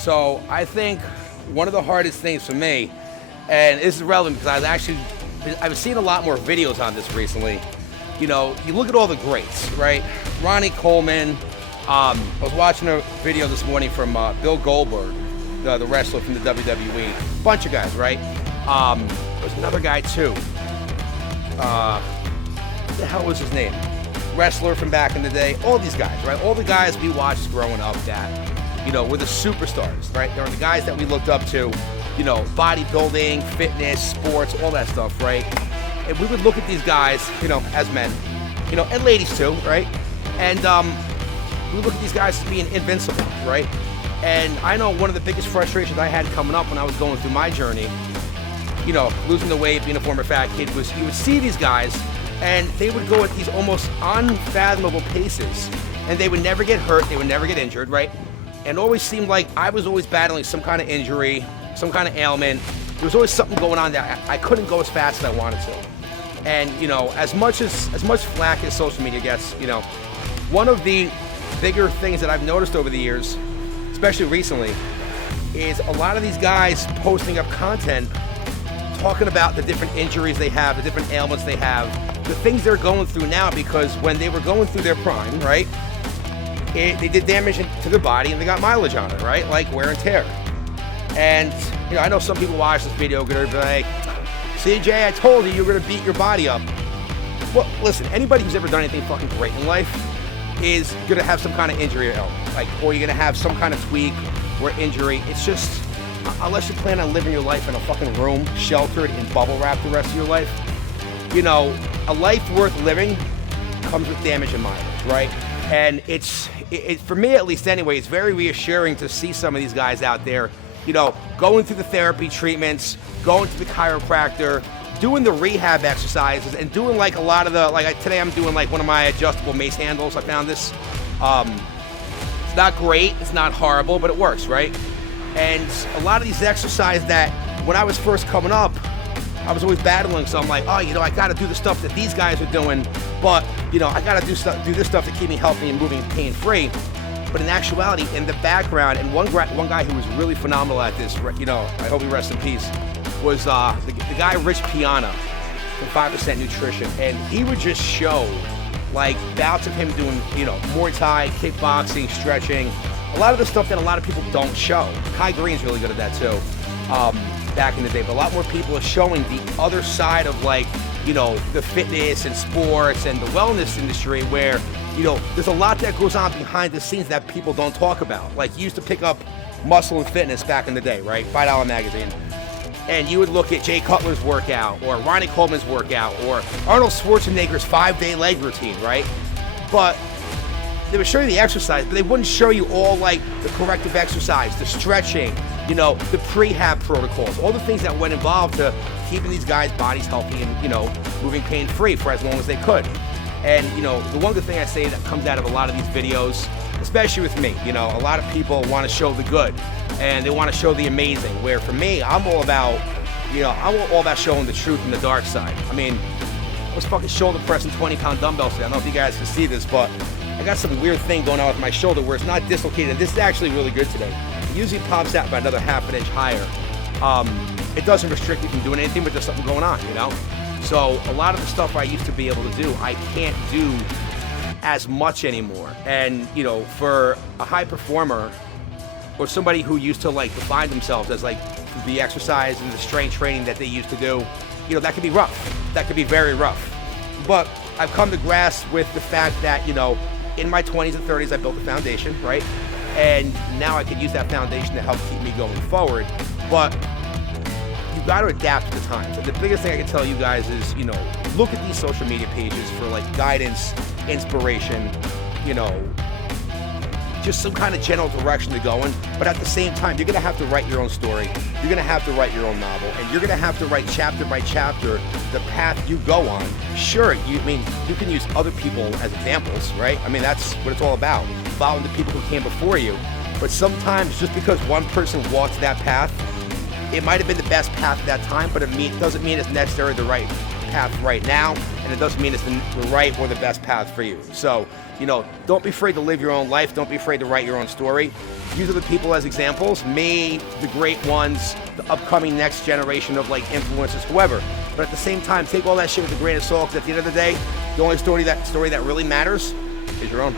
So I think one of the hardest things for me, and this is relevant because I've seen a lot more videos on this recently. You know, you look at all the greats, right? Ronnie Coleman. I was watching a video this morning from Bill Goldberg, the wrestler from the WWE. Bunch of guys, right? There's another guy too. What the hell was his name? Wrestler from back in the day. All these guys, right? All the guys we watched growing up that, you know, were the superstars, right? They were the guys that we looked up to, you know, bodybuilding, fitness, sports, all that stuff, right? And we would look at these guys, you know, as men, you know, and ladies too, right? And we look at these guys as being invincible, right? And I know one of the biggest frustrations I had coming up when I was going through my journey, you know, losing the weight, being a former fat kid, was you would see these guys and they would go at these almost unfathomable paces and they would never get hurt, they would never get injured, right? And it always seemed like I was always battling some kind of injury, some kind of ailment. There was always something going on that I couldn't go as fast as I wanted to. And, you know, as much flack as social media gets, you know, one of the bigger things that I've noticed over the years, especially recently, is a lot of these guys posting up content talking about the different injuries they have, the different ailments they have, the things they're going through now, because when they were going through their prime, right, they did damage to their body and they got mileage on it, right, like wear and tear. And, you know, I know some people watch this video going to be like, CJ, I told you were going to beat your body up. Well, listen, anybody who's ever done anything fucking great in life is going to have some kind of injury or ailment, like, or you're going to have some kind of tweak or injury. It's just, unless you plan on living your life in a fucking room, sheltered in bubble wrap the rest of your life, you know, a life worth living comes with damage and mileage, right? And it's for me at least anyway, it's very reassuring to see some of these guys out there, you know, going through the therapy treatments, going to the chiropractor, doing the rehab exercises, and doing like a lot of the, today I'm doing like one of my adjustable mace handles. I found this. It's not great, it's not horrible, but it works, right? And a lot of these exercises that when I was first coming up, I was always battling. So I'm like, oh, you know, I got to do the stuff that these guys are doing, but you know, I got to do this stuff to keep me healthy and moving pain-free. But in actuality, in the background, and one guy who was really phenomenal at this, you know, I hope he rests in peace, was the guy Rich Piana from 5% Nutrition, and he would just show like bouts of him doing, you know, Muay Thai, kickboxing, stretching, a lot of the stuff that a lot of people don't show. Kai Green's really good at that too, back in the day, but a lot more people are showing the other side of, like, you know, the fitness and sports and the wellness industry, where, you know, there's a lot that goes on behind the scenes that people don't talk about. Like, you used to pick up Muscle and Fitness back in the day, right? $5 magazine. And you would look at Jay Cutler's workout, or Ronnie Coleman's workout, or Arnold Schwarzenegger's 5-day leg routine, right? But they would show you the exercise, but they wouldn't show you all, like, the corrective exercise, the stretching, you know, the prehab protocols, all the things that went involved to keeping these guys' bodies healthy and, you know, moving pain-free for as long as they could. And, you know, the one good thing I say that comes out of a lot of these videos, especially with me, you know, a lot of people want to show the good and they want to show the amazing, where for me, I'm all about, you know, I'm all about showing the truth and the dark side. I mean, I was fucking shoulder pressing 20-pound dumbbells today. I don't know if you guys can see this, but I got some weird thing going on with my shoulder where it's not dislocated. This is actually really good today. It usually pops out by another ½ an inch higher. It doesn't restrict me from doing anything, but there's something going on, you know? So a lot of the stuff I used to be able to do, I can't do as much anymore. And, you know, for a high performer or somebody who used to, like, define themselves as, like, the exercise and the strength training that they used to do, you know, that could be rough. That could be very rough. But I've come to grasp with the fact that, you know, in my 20s and 30s, I built a foundation, right? And now I can use that foundation to help keep me going forward. But you got to adapt to the times. And the biggest thing I can tell you guys is, you know, look at these social media pages for, like, guidance, inspiration, you know, just some kind of general direction to go in. But at the same time, you're going to have to write your own story. You're going to have to write your own novel, and you're going to have to write chapter by chapter the path you go on. Sure, you can use other people as examples, right? I mean, that's what it's all about, following the people who came before you. But sometimes, just because one person walked that path, it might have been the best path at that time, but it doesn't mean it's necessarily the right path right now, and it doesn't mean it's the right or the best path for you. So, don't be afraid to live your own life. Don't be afraid to write your own story. Use other people as examples, me, the great ones, the upcoming next generation of influencers, whoever. But at the same time, take all that shit with a grain of salt, because at the end of the day, the only story that really matters is your own.